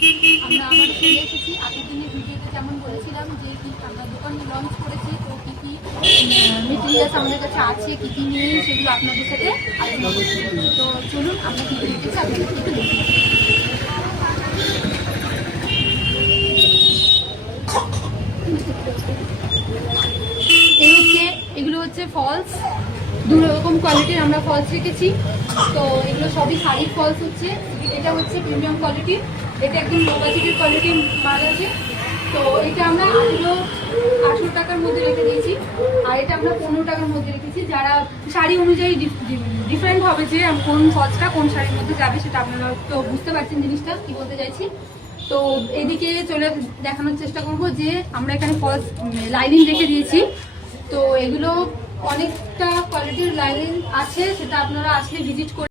আমরা আবার চলে এসেছি। আগের দিনের ভিডিওতে যেমন বলেছিলাম যে আমরা দোকান লঞ্চ করেছি, তো কী কী মেটেরিয়ালস আমাদের কাছে আছে, কী কী নেই, সেগুলো আপনাদের সাথে আলোচনা করছি। তো চলুন আমরা কী কী রেখেছি আপনাদের একটু দেখি। এগুলো হচ্ছে ফলস, দু রকম কোয়ালিটির আমরা ফলস রেখেছি। তো এগুলো সবই শাড়ির ফলস হচ্ছে। এটা হচ্ছে প্রিমিয়াম কোয়ালিটির, এটা একদম লো বাজেটের কোয়ালিটির মাল আছে। তো এটা আমরা 18 টাকার মধ্যে রেখে দিয়েছি, আর এটা আমরা 15 টাকার মধ্যে রেখেছি। যারা শাড়ি অনুযায়ী ডিফারেন্ট হবে যে কোন ফলসটা কোন শাড়ির মধ্যে যাবে, সেটা আপনারা তো বুঝতে পারছেন জিনিসটা কি বলতে চাইছি। তো এদিকে চলে দেখানোর চেষ্টা করব যে আমরা এখানে ফলস লাইনিং রেখে দিয়েছি। তো এগুলো অনেকটা কোয়ালিটির লাইনিং আছে, সেটা আপনারা আসলে ভিজিট করে